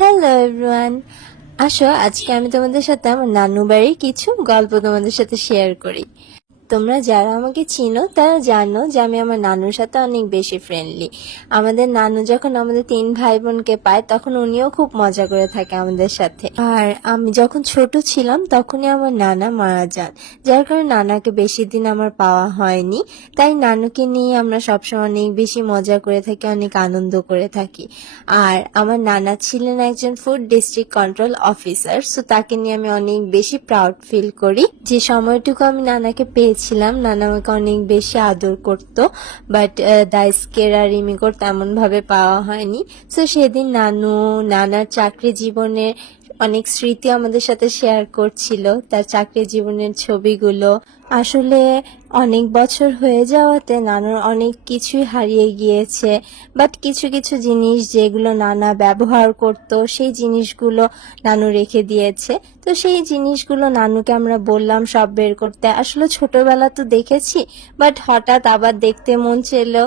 Hello everyone, আসো আজকে আমি তোমাদের সাথে আমার নানু বাড়ির কিছু গল্প তোমাদের সাথে শেয়ার করি। তোমরা যারা আমাকে চিনো তারা জানো যে আমি আমার নানুর সাথে অনেক বেশি ফ্রেন্ডলি। আমাদের নানু যখন আমাদের 3 ভাই বোনকে পায় তখন উনিও খুব মজা করে থাকে আমাদের সাথে। আর আমি যখন ছোট ছিলাম তখনই আমার নানা মারা যান, যার কারণে নানাকে বেশি দিন আমার পাওয়া হয়নি। তাই নানুকে নিয়ে আমরা সবসময় অনেক বেশি মজা করে থাকি, অনেক আনন্দ করে থাকি। আর আমার নানা ছিলেন একজন food district control officer, so তাকে নিয়ে আমি অনেক বেশি প্রাউড ফিল করি। যে সময়টুকু আমি নানাকে পেয়েছিলাম, নানা আমাকে অনেক বেশি আদর করতো, বাট দাইস্কের আর রিমিকোর তেমন ভাবে পাওয়া হয়নি। সো সেদিন নানার চাকরি জীবনের অনেক স্মৃতি আমাদের সাথে শেয়ার করছিল, তার চাকরি জীবনের ছবিগুলো। আসলে অনেক বছর হয়ে যাওয়াতে নানুর অনেক কিছুই হারিয়ে গিয়েছে, বাট কিছু কিছু জিনিস যেগুলো নানা ব্যবহার করত সেই জিনিসগুলো নানু রেখে দিয়েছে। তো সেই জিনিসগুলো নানুকে আমরা বললাম সব বের করতে। আসলে ছোটবেলা তো দেখেছি, বাট হঠাৎ আবার দেখতে মন চাইলো,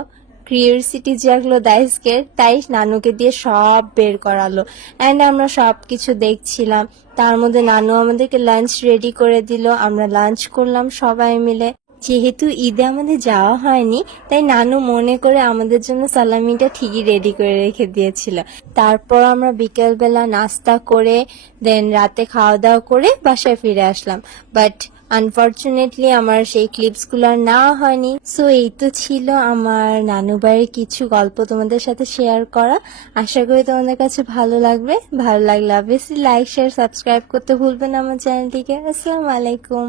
কিউরিওসিটি জাগলো দাইসকে, তাই নানুকে দিয়ে সব বের করালো। অ্যান্ড আমরা সব কিছু দেখছিলাম। তার মধ্যে নানু আমাদেরকে লাঞ্চ রেডি করে দিল, আমরা লাঞ্চ করলাম সবাই মিলে। যেহেতু ঈদে আমাদের যাওয়া হয়নি, তাই নানু মনে করে আমাদের জন্য সালামিটা ঠিকই রেডি করে রেখে দিয়েছিল। তারপর আমরা বিকেলবেলা নাস্তা করে দেন রাতে খাওয়া দাওয়া করে বাসায় ফিরে আসলাম। বাট আনফর্চুনেটলি আমার সেই ক্লিপসগুলো আর নেওয়া হয়নি। সো এই তো ছিল আমার নানু বাড়ির কিছু গল্প তোমাদের সাথে শেয়ার করা। আশা করি তোমাদের কাছে ভালো লাগবে। ভালো লাগলে অবভিয়াসলি লাইক, শেয়ার, সাবস্ক্রাইব করতে ভুলবেন না আমার চ্যানেলটিকে। আসসালামু আলাইকুম।